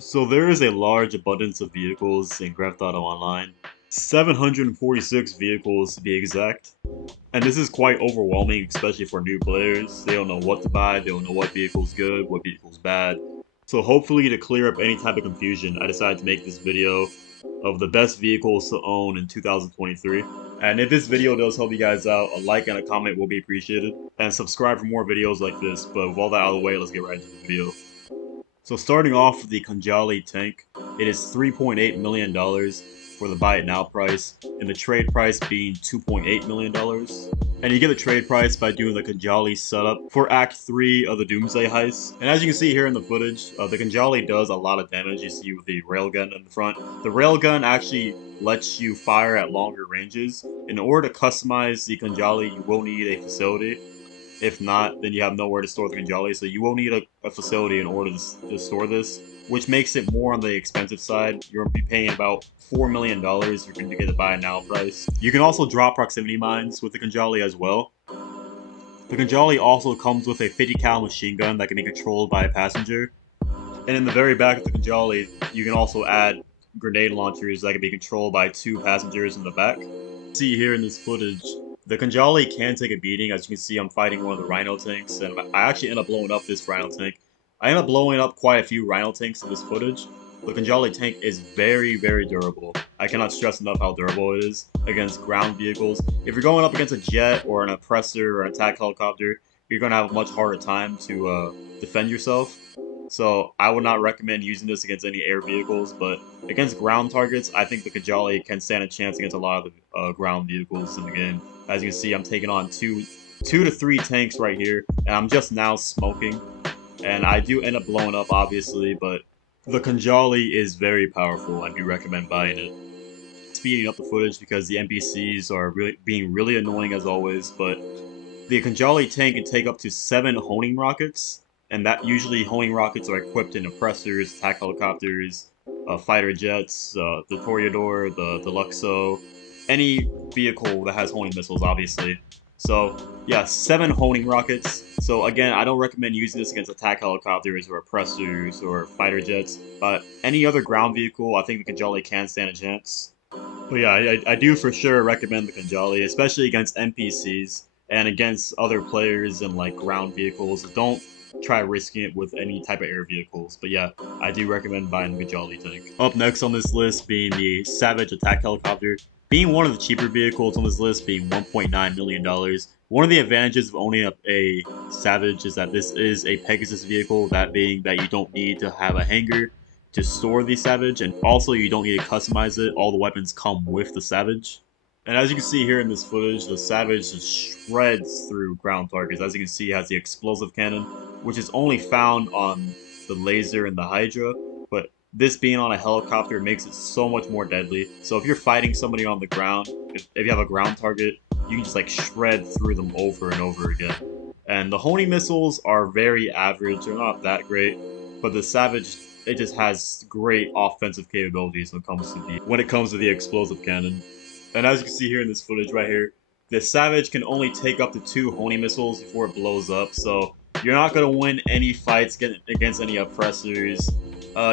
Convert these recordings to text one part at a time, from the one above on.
So there is a large abundance of vehicles in Grand Theft Auto Online. 746 vehicles to be exact. And this is quite overwhelming, especially for new players. They don't know what to buy, they don't know what vehicle's good, what vehicle's bad. So hopefully to clear up any type of confusion, I decided to make this video of the best vehicles to own in 2023. And if this video does help you guys out, a like and a comment will be appreciated. And subscribe for more videos like this, but with all that out of the way, let's get right into the video. So starting off with the Kanjali Tank, it is $3.8 million for the buy it now price, and the trade price being $2.8 million. And you get the trade price by doing the Kanjali setup for Act 3 of the Doomsday Heist. And as you can see here in the footage, the Kanjali does a lot of damage. You see with the railgun in the front. The railgun actually lets you fire at longer ranges. In order to customize the Kanjali, you will need a facility. If not, then you have nowhere to store the Kanjali, so you will need a facility in order to store this, which makes it more on the expensive side. You're going to be paying about $4 million if you're going to get the buy now price. You can also drop proximity mines with the Kanjali as well. The Kanjali also comes with a 50 cal machine gun that can be controlled by a passenger. And in the very back of the Kanjali, you can also add grenade launchers that can be controlled by 2 passengers in the back. See here in this footage, the Kanjali can take a beating. As you can see, I'm fighting one of the Rhino tanks, and I actually end up blowing up this Rhino tank. I end up blowing up quite a few Rhino tanks in this footage. The Kanjali tank is very, very durable. I cannot stress enough how durable it is against ground vehicles. If you're going up against a jet or an Oppressor or an attack helicopter, you're going to have a much harder time to defend yourself. So I would not recommend using this against any air vehicles, but against ground targets, I think the Kanjali can stand a chance against a lot of the ground vehicles in the game. As you can see, I'm taking on two to three tanks right here, and I'm just now smoking. And I do end up blowing up, obviously, but the Kanjali is very powerful. I do recommend buying it. Speeding up the footage because the NPCs are being really annoying as always, but the Kanjali tank can take up to 7 honing rockets, and that usually honing rockets are equipped in Oppressors, attack helicopters, fighter jets, the Toreador, the Luxo, any vehicle that has honing missiles, obviously. So yeah, 7 honing rockets. So again, I don't recommend using this against attack helicopters or Oppressors or fighter jets, but any other ground vehicle, I think the Kanjali can stand a chance. But yeah, I do for sure recommend the Kanjali, especially against NPCs and against other players and like ground vehicles. Don't try risking it with any type of air vehicles. But yeah, I do recommend buying the Kanjali tank. Up next on this list being the Savage attack helicopter. Being one of the cheaper vehicles on this list, being $1.9 million. One of the advantages of owning a Savage is that this is a Pegasus vehicle, that being that you don't need to have a hangar to store the Savage, and also you don't need to customize it. All the weapons come with the Savage. And as you can see here in this footage, the Savage just shreds through ground targets. As you can see, it has the explosive cannon, which is only found on the laser and the Hydra, but this being on a helicopter makes it so much more deadly. So if you're fighting somebody on the ground, if you have a ground target, you can just like shred through them over and over again. And the honing missiles are very average, they're not that great, but the Savage, it just has great offensive capabilities when it comes to the explosive cannon. And as you can see here in this footage right here, the Savage can only take up to 2 honing missiles before it blows up, so you're not going to win any fights against any Oppressors.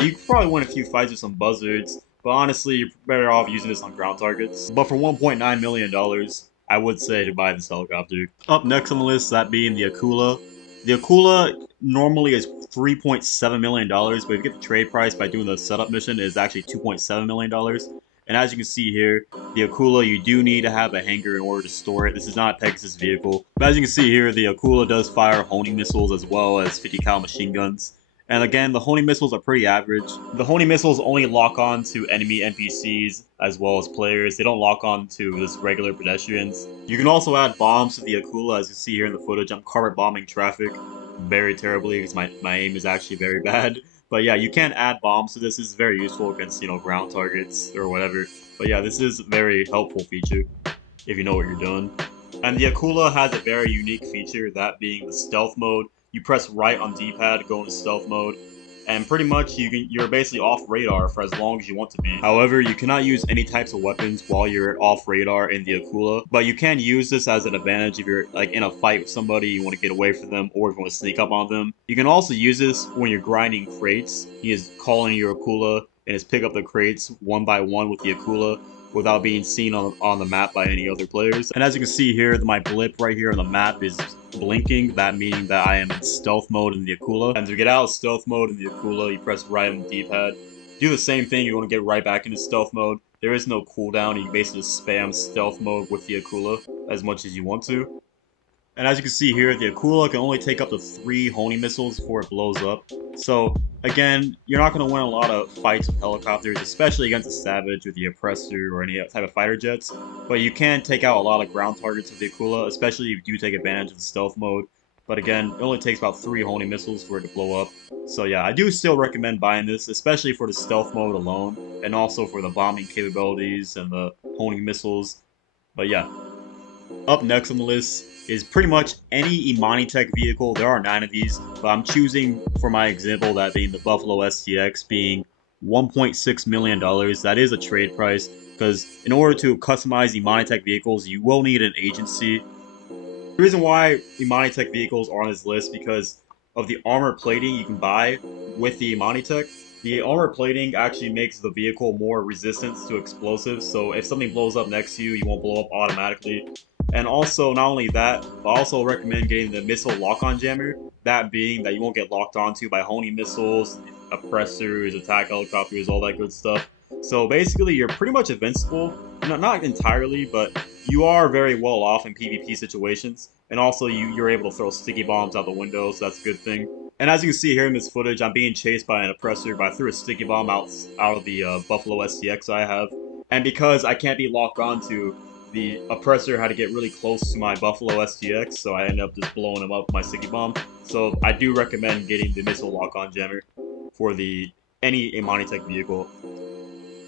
You can probably win a few fights with some buzzards, but honestly, you're better off using this on ground targets. But for $1.9 million, I would say to buy this helicopter. Up next on the list, that being the Akula. The Akula normally is $3.7 million, but if you get the trade price by doing the setup mission, it is actually $2.7 million. And as you can see here, the Akula, you do need to have a hangar in order to store it. This is not a Pegasus vehicle. But as you can see here, the Akula does fire honing missiles as well as 50 cal machine guns. And again, the honing missiles are pretty average. The honing missiles only lock on to enemy NPCs as well as players. They don't lock on to just regular pedestrians. You can also add bombs to the Akula. As you see here in the footage, I'm carpet bombing traffic very terribly because my aim is actually very bad. But yeah, you can add bombs to this. This is very useful against, ground targets or whatever. But yeah, this is a very helpful feature if you know what you're doing. And the Akula has a very unique feature, that being the stealth mode. You press right on D-pad to go into stealth mode. and pretty much you're basically off radar for as long as you want to be. However, you cannot use any types of weapons while you're off radar in the Akula, but you can use this as an advantage if you're like in a fight with somebody, you want to get away from them, or if you want to sneak up on them. You can also use this when you're grinding crates. He is calling your Akula and just pick up the crates one by one with the Akula without being seen on the map by any other players. And as you can see here, my blip right here on the map is blinking, that meaning that I am in stealth mode in the Akula. And to get out of stealth mode in the Akula, you press right on the D-pad. Do the same thing, you want to get right back into stealth mode. There is no cooldown, you basically just spam stealth mode with the Akula as much as you want to. And as you can see here, the Akula can only take up to 3 homing missiles before it blows up. So, again, you're not going to win a lot of fights with helicopters, especially against a Savage or the Oppressor or any type of fighter jets. But you can take out a lot of ground targets with the Akula, especially if you do take advantage of the stealth mode. But again, it only takes about 3 homing missiles for it to blow up. So yeah, I do still recommend buying this, especially for the stealth mode alone, and also for the bombing capabilities and the homing missiles. But yeah, up next on the list is pretty much any Imani Tech vehicle. There are 9 of these, but I'm choosing for my example that being the Buffalo STX being $1.6 million. That is a trade price, because in order to customize Imani Tech vehicles, you will need an agency. The reason why Imani Tech vehicles are on this list because of the armor plating you can buy with the Imani Tech. The armor plating actually makes the vehicle more resistant to explosives, so if something blows up next to you, you won't blow up automatically. And also, not only that, but I also recommend getting the missile lock-on jammer, that being that you won't get locked onto by homing missiles, oppressors, attack helicopters, all that good stuff. So basically, you're pretty much invincible. Not entirely, but you are very well off in PvP situations. And also, you're able to throw sticky bombs out the window, so that's a good thing. And as you can see here in this footage, I'm being chased by an oppressor, but I threw a sticky bomb out of the Buffalo STX I have. And because I can't be locked onto, the oppressor had to get really close to my Buffalo STX, so I ended up just blowing him up with my sticky bomb. So I do recommend getting the missile lock-on jammer for any Imani Tech vehicle.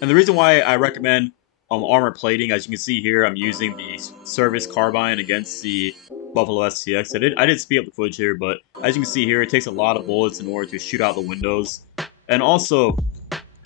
And the reason why I recommend armor plating, as you can see here, I'm using the service carbine against the Buffalo STX. I did speed up the footage here, but as you can see here, it takes a lot of bullets in order to shoot out the windows. And also,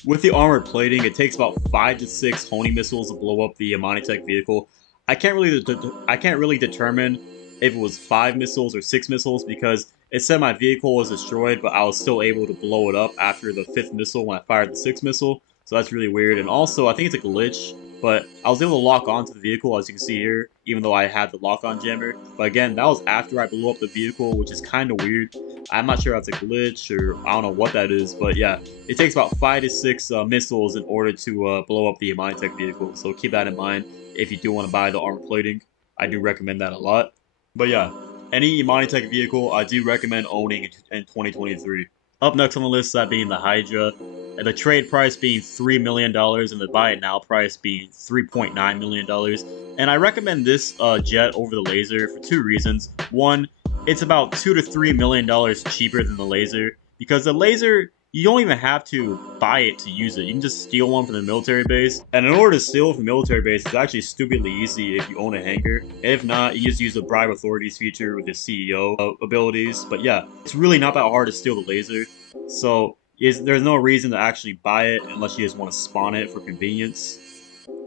with the armor plating, it takes about 5 to 6 homing missiles to blow up the Imani Tech vehicle. I can't really determine if it was 5 missiles or 6 missiles because it said my vehicle was destroyed, but I was still able to blow it up after the 5th missile when I fired the 6th missile. So that's really weird. And also, I think it's a glitch, but I was able to lock onto the vehicle, as you can see here, even though I had the lock-on jammer. But again, that was after I blew up the vehicle, which is kind of weird. I'm not sure if that's a glitch or I don't know what that is, but yeah, it takes about 5 to 6 missiles in order to blow up the Imani Tech vehicle. So keep that in mind if you do want to buy the armor plating. I do recommend that a lot. But yeah, any Imani Tech vehicle I do recommend owning in 2023. Up next on the list, that being the Hydra, and the trade price being $3 million and the buy it now price being $3.9 million. And I recommend this jet over the laser for 2 reasons. One, it's about $2 to $3 million cheaper than the laser, because the laser, you don't even have to buy it to use it. You can just steal one from the military base. And in order to steal from the military base, it's actually stupidly easy if you own a hangar. If not, you just use the bribe authorities feature with the CEO abilities. But yeah, it's really not that hard to steal the laser. So there's no reason to actually buy it unless you just want to spawn it for convenience.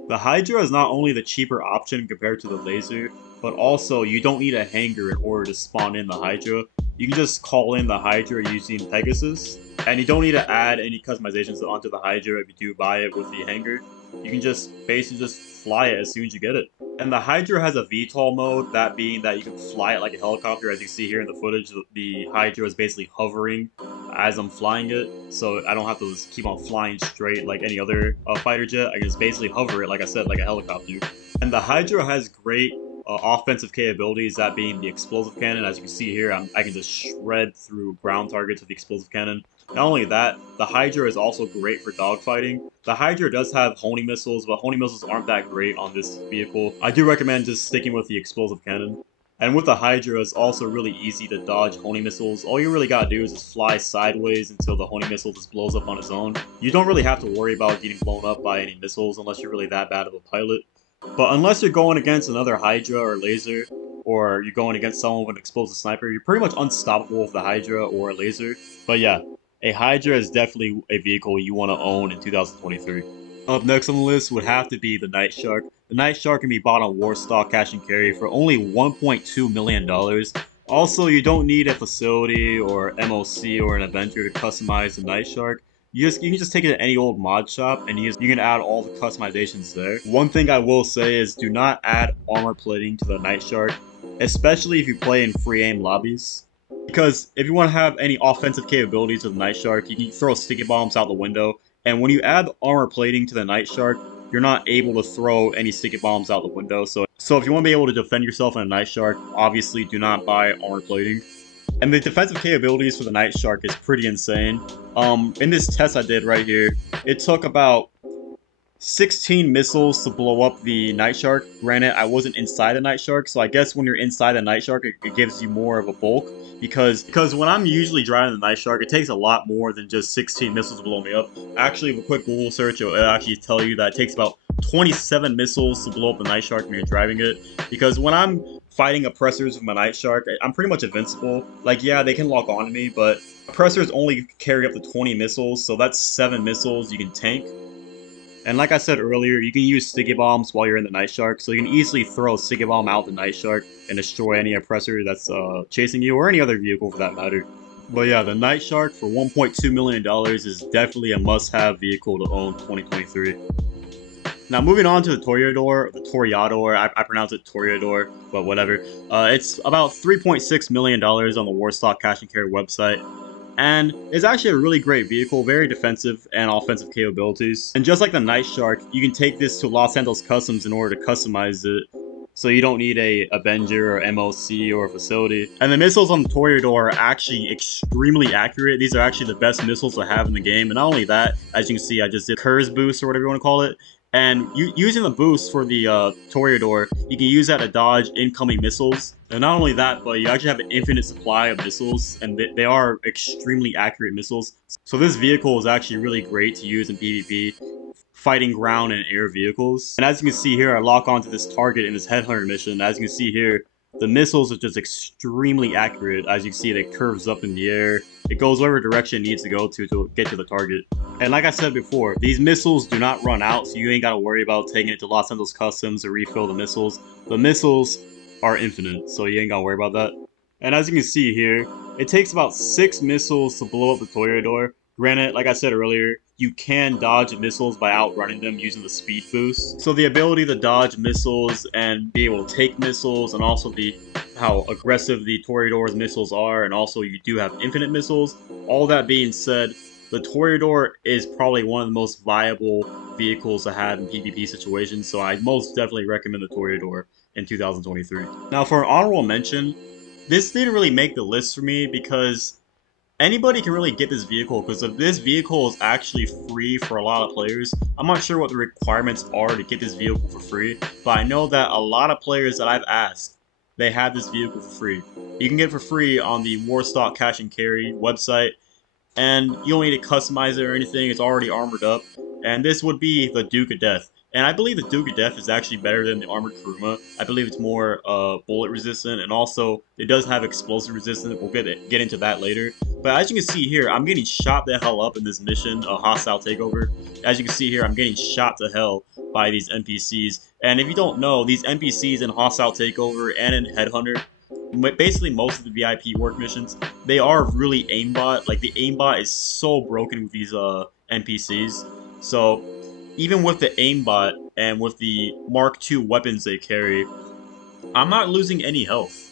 The Hydra is not only the cheaper option compared to the laser, but also you don't need a hangar in order to spawn in the Hydra. You can just call in the Hydra using Pegasus, and you don't need to add any customizations onto the Hydra if you do buy it with the hangar. You can just basically just fly it as soon as you get it. And the Hydra has a VTOL mode, that being that you can fly it like a helicopter. As you see here in the footage, the Hydra is basically hovering as I'm flying it, so I don't have to just keep on flying straight like any other fighter jet. I can just basically hover it, like I said, like a helicopter. And the Hydra has great offensive capabilities, that being the explosive cannon. As you can see here, I can just shred through ground targets with the explosive cannon. Not only that, the Hydra is also great for dogfighting. The Hydra does have homing missiles, but homing missiles aren't that great on this vehicle. I do recommend just sticking with the explosive cannon. And with the Hydra, it's also really easy to dodge homing missiles. All you really gotta do is just fly sideways until the homing missile just blows up on its own. You don't really have to worry about getting blown up by any missiles unless you're really that bad of a pilot. But unless you're going against another Hydra or laser, or you're going against someone with an explosive sniper, you're pretty much unstoppable with the Hydra or a laser. But yeah, a Hydra is definitely a vehicle you want to own in 2023. Up next on the list would have to be the Night Shark. The Night Shark can be bought on Warstock Cash and Carry for only $1.2 million. Also, you don't need a facility or MOC or an Avenger to customize the Night Shark. You can just take it to any old mod shop and you can add all the customizations there. One thing I will say is do not add armor plating to the Night Shark, especially if you play in free aim lobbies. Because if you want to have any offensive capabilities with the Night Shark, you can throw sticky bombs out the window. And when you add armor plating to the Night Shark, you're not able to throw any sticky bombs out the window. So if you want to be able to defend yourself in a Night Shark, obviously do not buy armor plating. And the defensive capabilities for the Night Shark is pretty insane. In this test I did right here, it took about 16 missiles to blow up the Night Shark. Granted, I wasn't inside the Night Shark, so I guess when you're inside the Night Shark, it gives you more of a bulk. Because when I'm usually driving the Night Shark, it takes a lot more than just 16 missiles to blow me up. Actually, with a quick Google search, it'll actually tell you that it takes about 27 missiles to blow up the Night Shark when you're driving it. Because when I'm fighting oppressors with my Night Shark, I'm pretty much invincible. Like, yeah, they can lock onto me, but oppressors only carry up to 20 missiles, so that's 7 missiles you can tank. And like I said earlier, you can use sticky bombs while you're in the Night Shark, so you can easily throw a sticky bomb out the Night Shark and destroy any oppressor that's chasing you, or any other vehicle for that matter. But yeah, the Night Shark for $1.2 million is definitely a must-have vehicle to own 2023. Now moving on to the Toreador, I pronounce it Toreador, but whatever. It's about $3.6 million on the Warstock Cash and Carry website. And it's actually a really great vehicle, very defensive and offensive capabilities. And just like the Night Shark, you can take this to Los Santos Customs in order to customize it. So you don't need a Avenger or MOC or a facility. And the missiles on the Toreador are actually extremely accurate. These are actually the best missiles I have in the game. And not only that, as you can see, I just did Curse boost or whatever you want to call it. And using the boost for the Toreador, you can use that to dodge incoming missiles. And not only that, but you actually have an infinite supply of missiles, and they are extremely accurate missiles. So this vehicle is actually really great to use in PvP, fighting ground and air vehicles. And as you can see here, I lock onto this target in this Headhunter mission. As you can see here, the missiles are just extremely accurate. As you can see, it curves up in the air. It goes whatever direction it needs to go to get to the target. And like I said before, these missiles do not run out, so you ain't gotta worry about taking it to Los Santos Customs to refill the missiles. The missiles are infinite, so you ain't gotta worry about that. And as you can see here, it takes about 6 missiles to blow up the Toreador. Granted, like I said earlier, you can dodge missiles by outrunning them using the speed boost. So the ability to dodge missiles and be able to take missiles, and also how aggressive the Toreador's missiles are, and also you do have infinite missiles. All that being said, the Toreador is probably one of the most viable vehicles to have in PvP situations, so I most definitely recommend the Toreador in 2023. Now for an honorable mention, this didn't really make the list for me because anybody can really get this vehicle, because if this vehicle is actually free for a lot of players. I'm not sure what the requirements are to get this vehicle for free, but I know that a lot of players that I've asked, they have this vehicle for free. You can get it for free on the Warstock Cash and Carry website, and you don't need to customize it or anything. It's already armored up, and this would be the Duke of Death. And I believe the Duke of Death is actually better than the Armored Kuruma. I believe it's more bullet resistant, and also it does have explosive resistance. We'll get into that later. But as you can see here, I'm getting shot the hell up in this mission, a hostile takeover. As you can see here, I'm getting shot to hell by these NPCs. And if you don't know, these NPCs in hostile takeover and in Headhunter, basically most of the VIP work missions, they are really aimbot. Like, the aimbot is so broken with these NPCs. So even with the aimbot and with the Mark II weapons they carry, I'm not losing any health.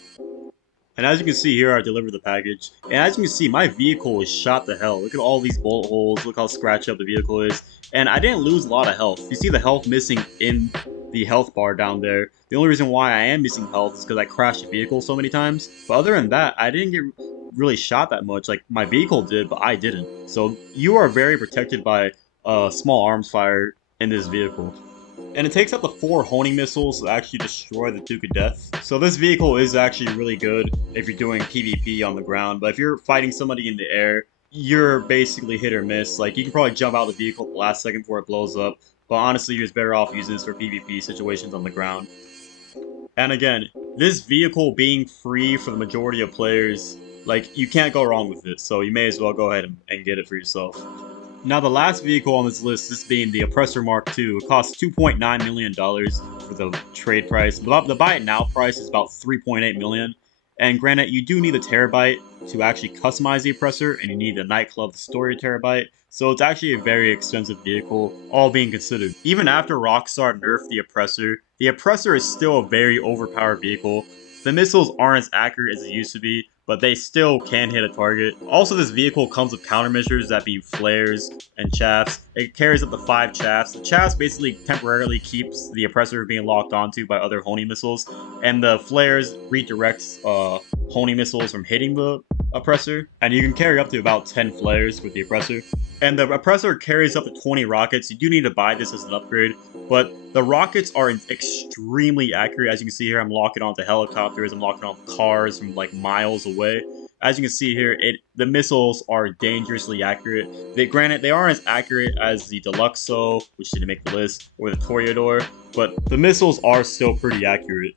And as you can see here, I delivered the package. And as you can see, my vehicle is shot to hell. Look at all these bullet holes. Look how scratched up the vehicle is. And I didn't lose a lot of health. You see the health missing in the health bar down there. The only reason why I am missing health is because I crashed the vehicle so many times. But other than that, I didn't get really shot that much. Like, my vehicle did, but I didn't. So you are very protected by small arms fire in this vehicle. And it takes up to 4 honing missiles to actually destroy the Duke of Death. So this vehicle is actually really good if you're doing PvP on the ground, but if you're fighting somebody in the air, you're basically hit or miss. Like, you can probably jump out of the vehicle at the last second before it blows up, but honestly, you're just better off using this for PvP situations on the ground. And again, this vehicle being free for the majority of players Like, you can't go wrong with it, so you may as well go ahead and get it for yourself. Now, the last vehicle on this list, this being the Oppressor Mark II, it costs $2.9 million for the trade price. The buy it now price is about $3.8 million. And granted, you do need a terabyte to actually customize the Oppressor, and you need the nightclub to store your terabyte. So it's actually a very expensive vehicle, all being considered. Even after Rockstar nerfed the Oppressor is still a very overpowered vehicle. The missiles aren't as accurate as they used to be, but they still can hit a target. Also, this vehicle comes with countermeasures, that being flares and chaffs. It carries up to 5 chaffs. The chaffs basically temporarily keeps the Oppressor being locked onto by other Honey missiles, and the flares redirects Honey missiles from hitting the Oppressor. And you can carry up to about 10 flares with the Oppressor. And the Oppressor carries up to 20 rockets. You do need to buy this as an upgrade, but the rockets are extremely accurate. As you can see here, I'm locking onto helicopters, I'm locking onto cars from like miles away. As you can see here, the missiles are dangerously accurate. Granted, they aren't as accurate as the Deluxo, which didn't make the list, or the Toreador, but the missiles are still pretty accurate.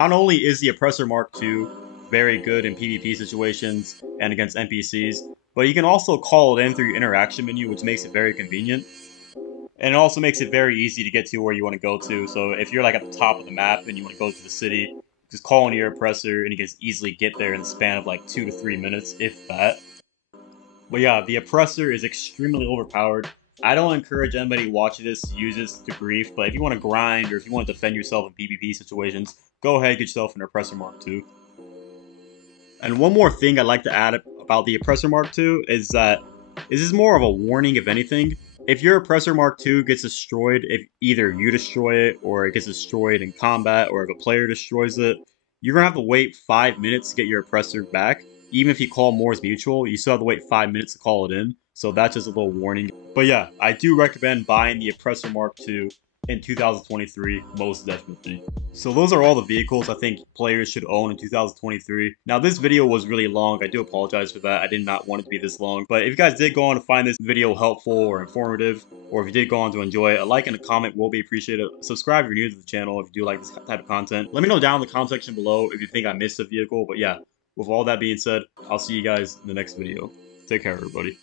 Not only is the Oppressor Mark II very good in PvP situations and against NPCs, but you can also call it in through your interaction menu, which makes it very convenient. And it also makes it very easy to get to where you want to go to. So if you're like at the top of the map and you want to go to the city, just call in your Oppressor and you can easily get there in the span of like 2 to 3 minutes, if that. But yeah, the Oppressor is extremely overpowered. I don't encourage anybody watching this to use this to grief, but if you want to grind or if you want to defend yourself in PvP situations, go ahead and get yourself an Oppressor Mark II. And one more thing I'd like to add about the Oppressor Mark II is that this is more of a warning, if anything. If your Oppressor Mark II gets destroyed, if either you destroy it or it gets destroyed in combat, or if a player destroys it, you're going to have to wait 5 minutes to get your Oppressor back. Even if you call Moore's Mutual, you still have to wait 5 minutes to call it in. So that's just a little warning. But yeah, I do recommend buying the Oppressor Mark II in 2023, most definitely. So those are all the vehicles I think players should own in 2023. Now this video was really long, I do apologize for that, I did not want it to be this long. But if you guys did go on to find this video helpful or informative, or if you did go on to enjoy it, a like and a comment will be appreciated. Subscribe if you're new to the channel if you do like this type of content. Let me know down in the comment section below if you think I missed a vehicle, but yeah, with all that being said, I'll see you guys in the next video. Take care everybody.